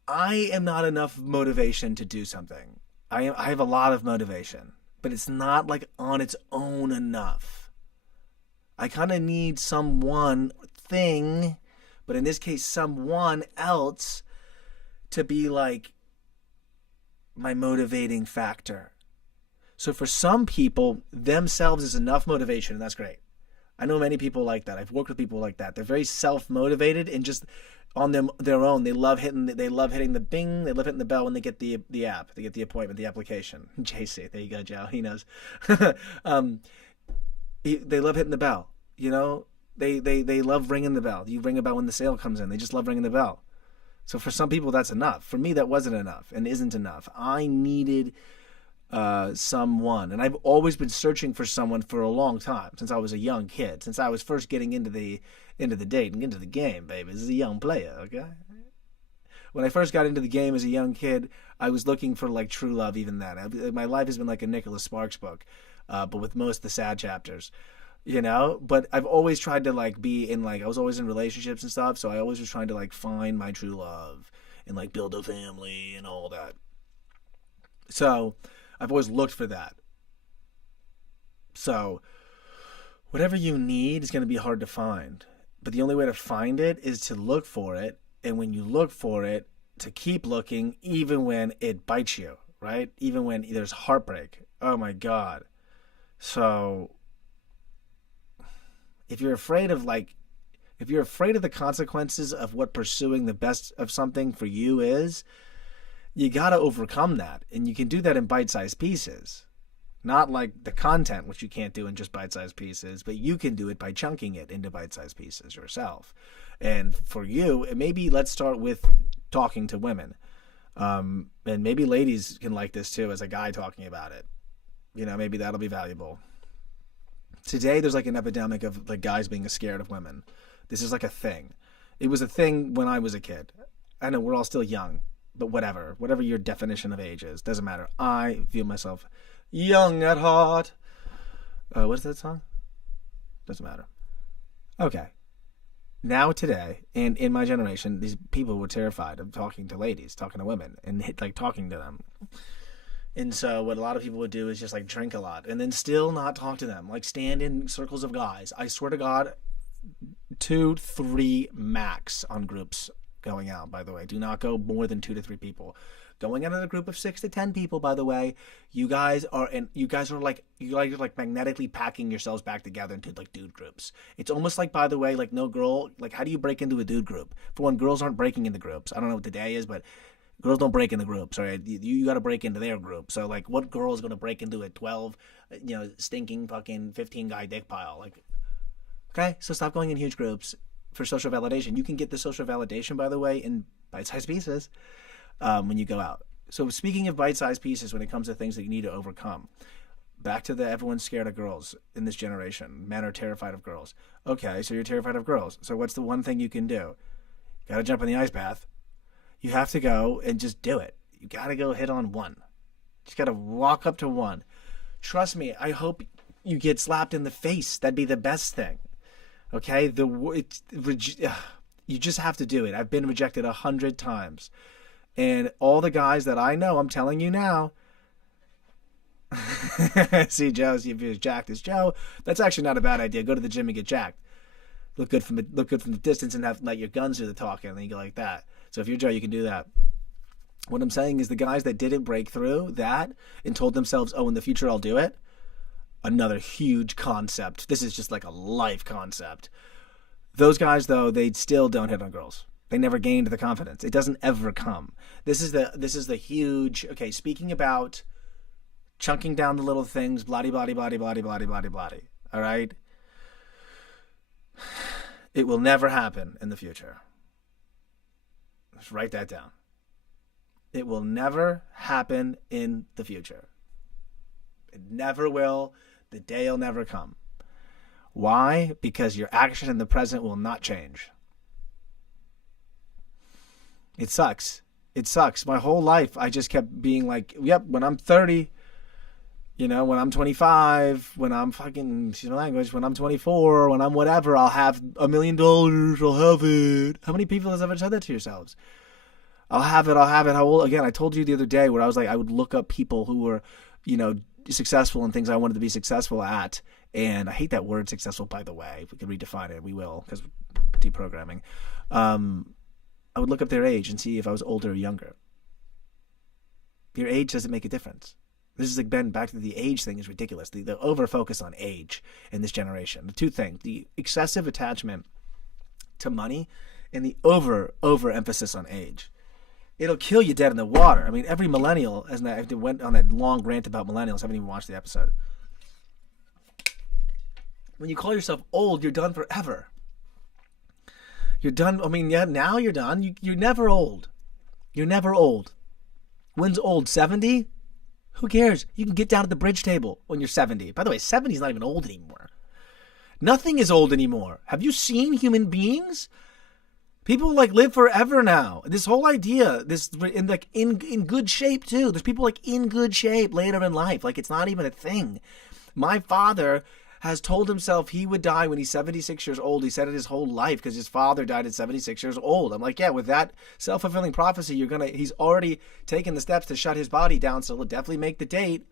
am not enough motivation to do something. I have a lot of motivation, but it's not like on its own enough. I kind of need thing, but in this case, someone else to be like my motivating factor. So for some people, themselves is enough motivation, and that's great. I know many people like that. I've worked with people like that. They're very self-motivated and just on their own. They love hitting the bing. They love hitting the bell when they get the app. They get the appointment, the application. JC, there you go, Joe. He knows. They love hitting the bell. You know, they love ringing the bell. You ring a bell when the sale comes in. They just love ringing the bell. So for some people, that's enough. For me, that wasn't enough and isn't enough. I needed someone, and I've always been searching for someone for a long time since I was a young kid, since I was first getting into the dating, into the game, baby. This is a young player, okay? When I first got into the game as a young kid, I was looking for like true love. Even then, my life has been like a Nicholas Sparks book, but with most of the sad chapters, you know. But I've always tried to like be in I was always in relationships and stuff, so I always was trying to like find my true love and like build a family and all that. So I've always looked for that. So whatever you need is going to be hard to find. But the only way to find it is to look for it. And when you look for it, to keep looking even when it bites you, right? Even when there's heartbreak. Oh my God. So if you're afraid of the consequences of what pursuing the best of something for you is, you got to overcome that. And you can do that in bite-sized pieces. Not like the content, which you can't do in just bite-sized pieces, but you can do it by chunking it into bite-sized pieces yourself. And for you, maybe let's start with talking to women. And maybe ladies can like this too as a guy talking about it. You know, maybe that'll be valuable. Today, there's like an epidemic of like guys being scared of women. This is like a thing. It was a thing when I was a kid. I know we're all still young. But whatever your definition of age is, doesn't matter. I view myself young at heart. What's that song? Doesn't matter. Okay. Now today, and in my generation, these people were terrified of talking to ladies, talking to women, and talking to them. And so what a lot of people would do is just like drink a lot and then still not talk to them. Like stand in circles of guys. I swear to God, 2-3 max on groups. Going out, by the way, do not go more than 2 to 3 people. Going out in a group of 6 to 10 people, by the way, you guys are like magnetically packing yourselves back together into like dude groups. It's almost like, by the way, like no girl, like how do you break into a dude group? For one, girls aren't breaking into groups. I don't know what today is, but girls don't break into groups. All right, you got to break into their group. So like, what girl is going to break into a 12, stinking fucking 15 guy dick pile? Like, okay, so stop going in huge groups. For social validation. You can get the social validation, by the way, in bite-sized pieces when you go out. So speaking of bite-sized pieces when it comes to things that you need to overcome, back to everyone's scared of girls in this generation. Men are terrified of girls. Okay, so you're terrified of girls. So what's the one thing you can do? You got to jump in the ice bath. You have to go and just do it. You got to go hit on one. Just got to walk up to one. Trust me, I hope you get slapped in the face. That'd be the best thing. Okay, you just have to do it. I've been rejected 100 times. And all the guys that I know, I'm telling you now, See, Joe, see if you're as jacked as Joe. That's actually not a bad idea. Go to the gym and get jacked. Look good from the distance and let your guns do the talking, and then you go like that. So if you're Joe, you can do that. What I'm saying is the guys that didn't break through that and told themselves, oh, in the future I'll do it, another huge concept. This is just like a life concept. Those guys, though, they still don't hit on girls. They never gained the confidence. It doesn't ever come. This is the huge, okay, speaking about chunking down the little things, bloody, bloody, bloody, bloody, bloody, bloody, bloody. All right? It will never happen in the future. Let's write that down. It will never happen in the future. It never will. The day will never come. Why? Because your action in the present will not change. It sucks. It sucks. My whole life, I just kept being like, yep, when I'm 30, when I'm 25, when I'm fucking, excuse my language, when I'm 24, when I'm whatever, I'll have $1 million. I'll have it. How many people has ever said that to yourselves? I'll have it. How old? Again, I told you the other day where I was like, I would look up people who were, successful in things I wanted to be successful at. And I hate that word successful, by the way. If we could redefine it, we will, because deprogramming. I would look up their age and see if I was older or younger. Your age doesn't make a difference. This is like, Ben, back to the age thing is ridiculous. The over-focus on age in this generation. The two things, the excessive attachment to money and the over-emphasis on age. It'll kill you dead in the water. I mean, every millennial, as I went on that long rant about millennials, I haven't even watched the episode. When you call yourself old, you're done forever. You're done. I mean, yeah, now you're done. You're never old. You're never old. When's old? 70? Who cares? You can get down at the bridge table when you're 70. By the way, 70 is not even old anymore. Nothing is old anymore. Have you seen human beings? People live forever now. This whole idea, in good shape too. There's people in good shape later in life. It's not even a thing. My father has told himself he would die when he's 76 years old. He said it his whole life because his father died at 76 years old. I'm like, yeah, with that self-fulfilling prophecy, he's already taken the steps to shut his body down, so he'll definitely make the date.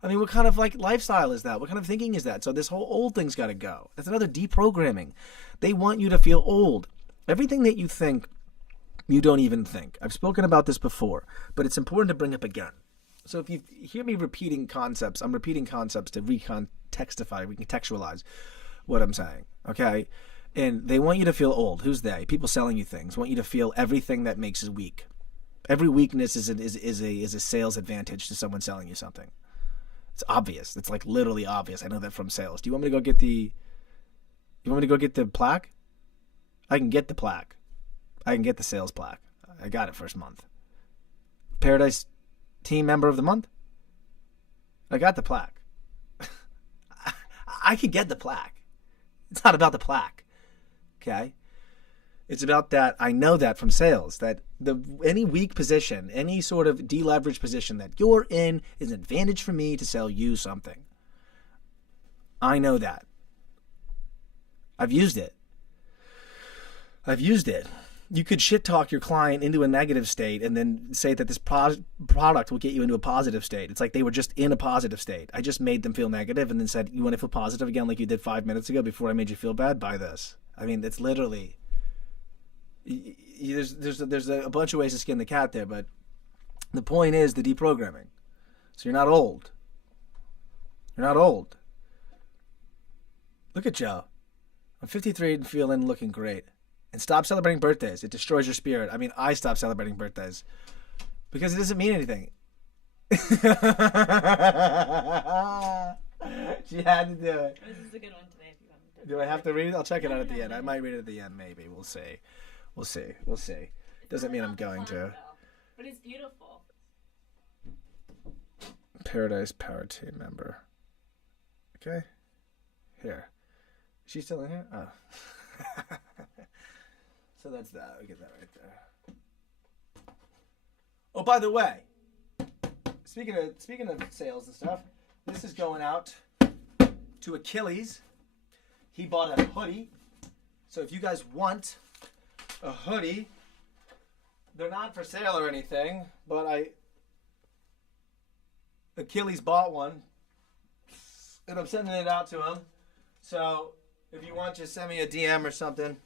I mean, what kind of lifestyle is that? What kind of thinking is that? So this whole old thing's got to go. That's another deprogramming. They want you to feel old. Everything that you think, you don't even think. I've spoken about this before, but it's important to bring up again. So if you hear me repeating concepts, I'm repeating concepts to recontextualize what I'm saying, okay? And they want you to feel old. Who's they? People selling you things want you to feel everything that makes you weak. Every weakness is a sales advantage to someone selling you something. It's obvious. It's literally obvious. I know that from sales. Do you want me to go get the plaque? I can get the plaque. I can get the sales plaque. I got it first month. Paradise Team Member of the Month? I got the plaque. I can get the plaque. It's not about the plaque. Okay? It's about that. I know that from sales, that any weak position, any sort of deleveraged position that you're in is an advantage for me to sell you something. I know that. I've used it. You could shit talk your client into a negative state and then say that this product will get you into a positive state. It's like they were just in a positive state. I just made them feel negative and then said, you want to feel positive again like you did 5 minutes ago before I made you feel bad? Buy this. I mean, it's literally... There's a bunch of ways to skin the cat there, but the point is the deprogramming. So you're not old. You're not old. Look at Joe. I'm 53 and feeling looking great. And stop celebrating birthdays. It destroys your spirit. I mean, I stopped celebrating birthdays because it doesn't mean anything. She had to do it. This is a good one today. If you want to do I have to read it? I'll check it out at the end. I might read it at the end, maybe. We'll see. Doesn't mean I'm going to. But it's beautiful. Paradise Power Team Member. Okay. Here. Is she still in here? Oh. So that's that. I'll get that right there. Oh, by the way, speaking of sales and stuff, this is going out to Achilles. He bought a hoodie. So if you guys want a hoodie, they're not for sale or anything, but Achilles bought one, and I'm sending it out to him. So if you want, just send me a DM or something.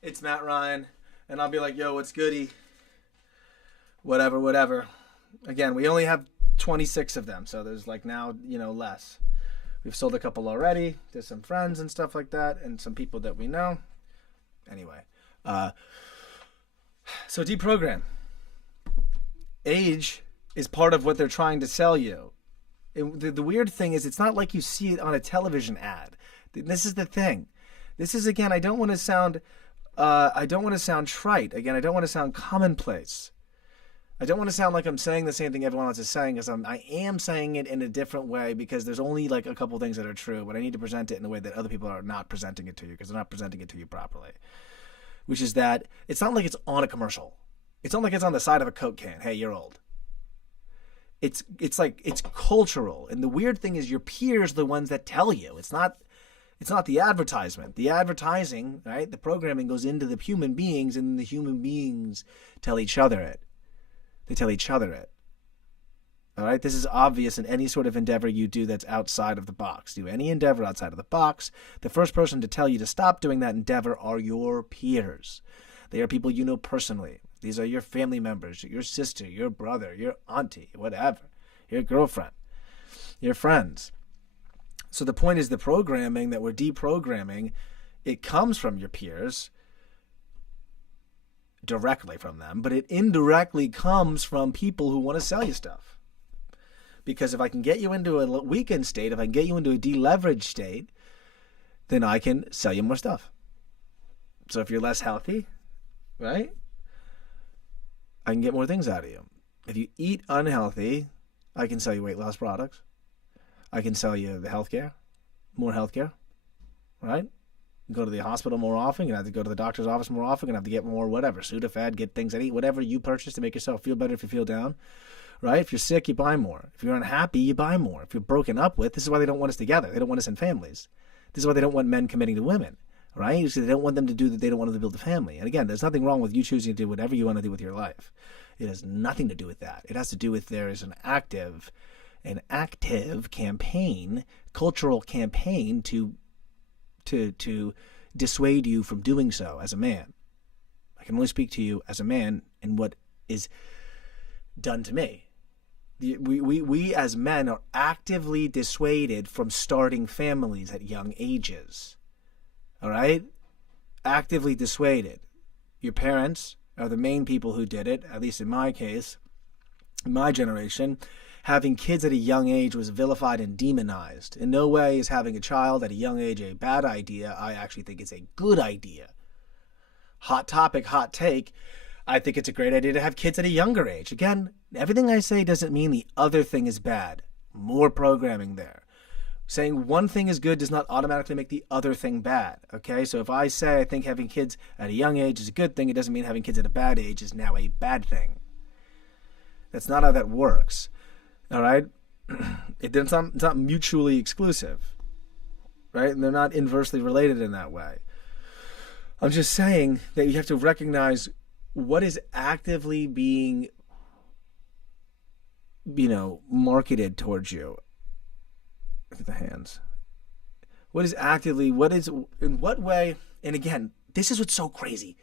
It's Matt Ryan, and I'll be like, yo, what's goody? Whatever. Again, we only have 26 of them, so there's like now, less. We've sold a couple already to some friends and stuff like that, and some people that we know. Anyway, so deprogram. Age is part of what they're trying to sell you. The weird thing is, it's not like you see it on a television ad. This is the thing. This is, again, I don't want to sound trite. Again, I don't want to sound commonplace. I don't want to sound like I'm saying the same thing everyone else is saying, because I am saying it in a different way, because there's only like a couple things that are true, but I need to present it in a way that other people are not presenting it to you, because they're not presenting it to you properly. Which is that it's not like it's on a commercial. It's not like it's on the side of a Coke can. Hey, you're old. It's like it's cultural, and the weird thing is your peers are the ones that tell you. It's not the advertisement. The advertising, right? The programming goes into the human beings, and the human beings tell each other it. They tell each other it. All right? This is obvious in any sort of endeavor you do that's outside of the box. Do any endeavor outside of the box, the first person to tell you to stop doing that endeavor are your peers. They are people you know personally. These are your family members, your sister, your brother, your auntie, whatever, your girlfriend, your friends. So the point is, the programming that we're deprogramming, it comes from your peers, directly from them, but it indirectly comes from people who want to sell you stuff. Because if I can get you into a weakened state, if I can get you into a deleveraged state, then I can sell you more stuff. So if you're less healthy, right, I can get more things out of you. If you eat unhealthy, I can sell you weight loss products. I can sell you the healthcare, more healthcare, right? Go to the hospital more often. You have to go to the doctor's office more often. You have to get more whatever, Sudafed, get things I eat, whatever you purchase to make yourself feel better if you feel down, right? If you're sick, you buy more. If you're unhappy, you buy more. If you're broken up with, this is why they don't want us together. They don't want us in families. This is why they don't want men committing to women, right? So they don't want them to do that. They don't want them to build a family. And again, there's nothing wrong with you choosing to do whatever you want to do with your life. It has nothing to do with that. It has to do with there is an active campaign, cultural campaign to dissuade you from doing so as a man. I can only speak to you as a man and what is done to me. We as men are actively dissuaded from starting families at young ages. All right? Actively dissuaded. Your parents are the main people who did it, at least in my case, in my generation. Having kids at a young age was vilified and demonized. In no way is having a child at a young age a bad idea. I actually think it's a good idea. Hot topic, hot take. I think it's a great idea to have kids at a younger age. Again, everything I say doesn't mean the other thing is bad. More programming there. Saying one thing is good does not automatically make the other thing bad. Okay, so if I say I think having kids at a young age is a good thing, it doesn't mean having kids at a bad age is now a bad thing. That's not how that works. All right? It's not mutually exclusive. Right? And they're not inversely related in that way. I'm just saying that you have to recognize what is actively being, marketed towards you. Look at the hands. In what way, and again, this is what's so crazy.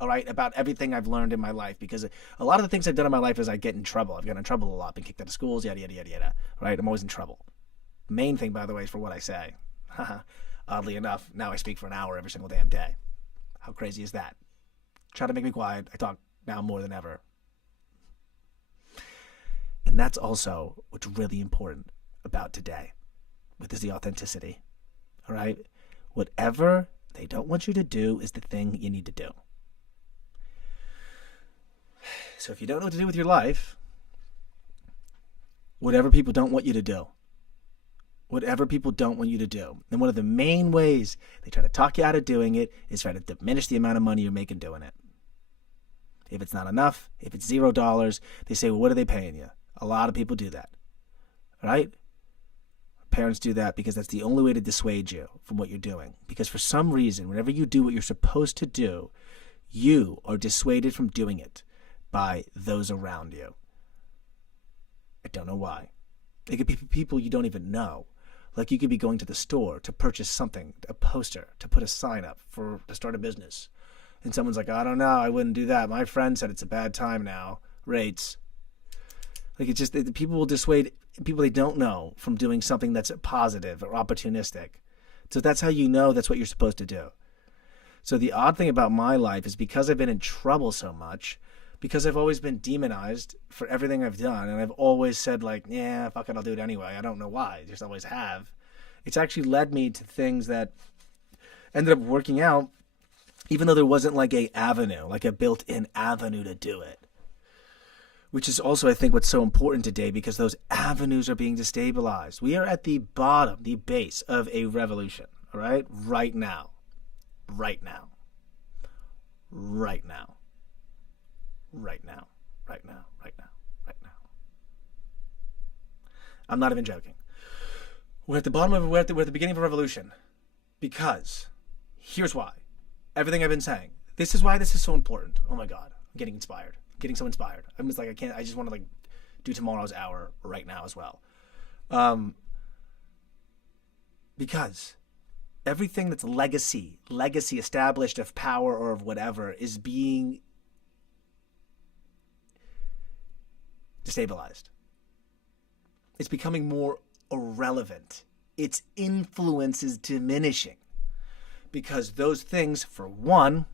All right, about everything I've learned in my life, because a lot of the things I've done in my life is I get in trouble. I've gotten in trouble a lot, been kicked out of schools, yada, yada, yada, yada. Right? I'm always in trouble. The main thing, by the way, is for what I say. Oddly enough, now I speak for an hour every single damn day. How crazy is that? Try to make me quiet. I talk now more than ever. And that's also what's really important about today, which is the authenticity. All right? Whatever they don't want you to do is the thing you need to do. So if you don't know what to do with your life, whatever people don't want you to do. Whatever people don't want you to do. And one of the main ways they try to talk you out of doing it is try to diminish the amount of money you're making doing it. If it's not enough, if it's $0, they say, well, what are they paying you? A lot of people do that. Right? Parents do that because that's the only way to dissuade you from what you're doing. Because for some reason, whenever you do what you're supposed to do, you are dissuaded from doing it by those around you. I don't know why. It could be people you don't even know. Like you could be going to the store to purchase something, a poster, to put a sign up to start a business. And someone's like, I don't know, I wouldn't do that. My friend said it's a bad time now. Rates. Like it's just, people will dissuade people they don't know from doing something that's positive or opportunistic. So that's how you know that's what you're supposed to do. So the odd thing about my life is because I've been in trouble so much, because I've always been demonized for everything I've done, and I've always said like, yeah, fuck it, I'll do it anyway. I don't know why. I just always have. It's actually led me to things that ended up working out, even though there wasn't like a avenue, like a built-in avenue to do it. Which is also, I think, what's so important today, because those avenues are being destabilized. We are at the bottom, the base of a revolution, all right? Right now. Right now. Right now. Right now. Right now. Right now. Right now. I'm not even joking. We're at the bottom of we're at the beginning of a revolution. Because here's why. Everything I've been saying. This is why this is so important. Oh my God. I'm getting inspired. I'm getting so inspired. I'm just like, I just want to like do tomorrow's hour right now as well. Because everything that's legacy established of power or of whatever is being destabilized. It's becoming more irrelevant. Its influence is diminishing because those things, for one,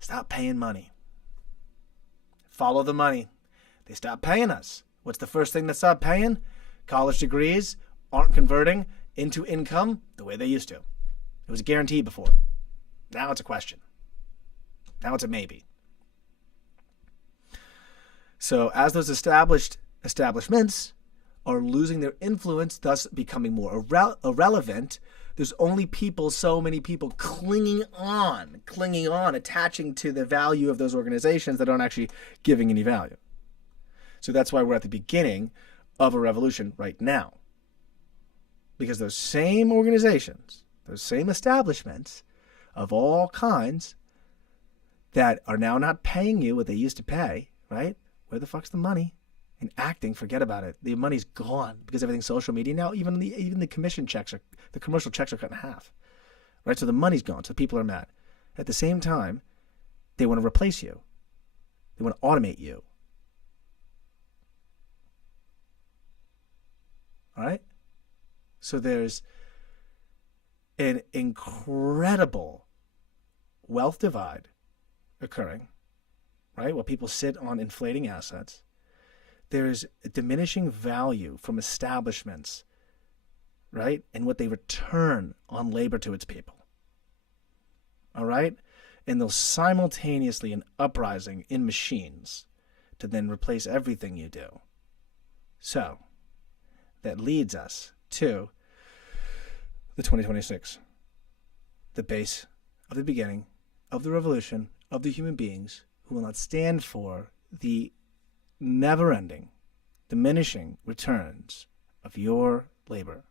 stop paying money. Follow the money. They stop paying us. What's the first thing that stopped paying? College degrees aren't converting into income the way they used to. It was a guarantee before. Now it's a question. Now it's a maybe. So as those establishments are losing their influence, thus becoming more irrelevant, there's only so many people clinging on, attaching to the value of those organizations that aren't actually giving any value. So that's why we're at the beginning of a revolution right now. Because those same organizations, those same establishments of all kinds that are now not paying you what they used to pay, right? Where the fuck's the money? And acting, forget about it. The money's gone because everything's social media now. Even the commercial checks are cut in half, right? So the money's gone. So people are mad. At the same time, they want to replace you. They want to automate you. All right. So there's an incredible wealth divide occurring, right? While people sit on inflating assets. There's a diminishing value from establishments, right? And what they return on labor to its people. All right? And they'll simultaneously an uprising in machines to then replace everything you do. So, that leads us to the 2026. The base of the beginning of the revolution of the human beings who will not stand for the never-ending, diminishing returns of your labor.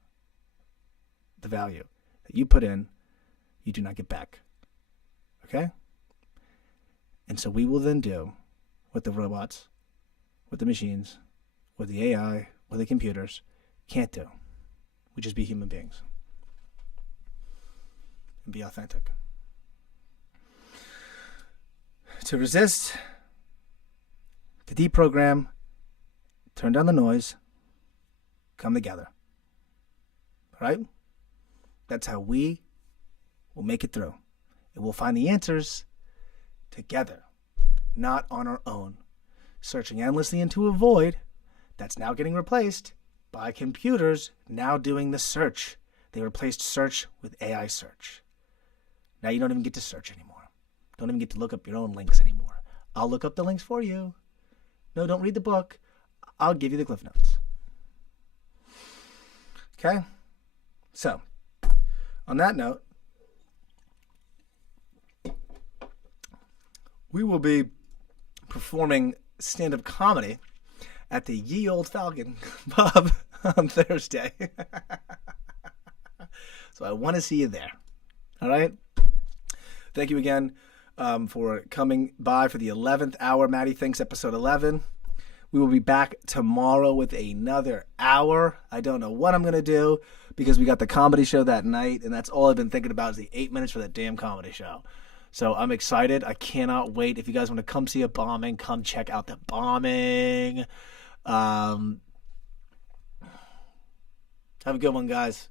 The value that you put in, you do not get back. Okay? And so we will then do what the robots, what the machines, what the AI, what the computers can't do. We just be human beings. And be authentic. To resist, to deprogram, turn down the noise, come together. All right? That's how we will make it through. And we'll find the answers together, not on our own. Searching endlessly into a void that's now getting replaced by computers now doing the search. They replaced search with AI search. Now you don't even get to search anymore. Don't even get to look up your own links anymore. I'll look up the links for you. No, don't read the book. I'll give you the Cliff Notes. Okay? So, on that note, we will be performing stand-up comedy at the Ye Old Falcon pub on Thursday. So I want to see you there. All right? Thank you again for coming by for the 11th hour MattyTHINKS episode 11. We will be back tomorrow with another hour. I don't know what I'm going to do because we got the comedy show that night, and that's all I've been thinking about is the 8 minutes for that damn comedy show. So I'm excited. I cannot wait. If you guys want to come see a bombing, come check out the bombing. Have a good one, guys.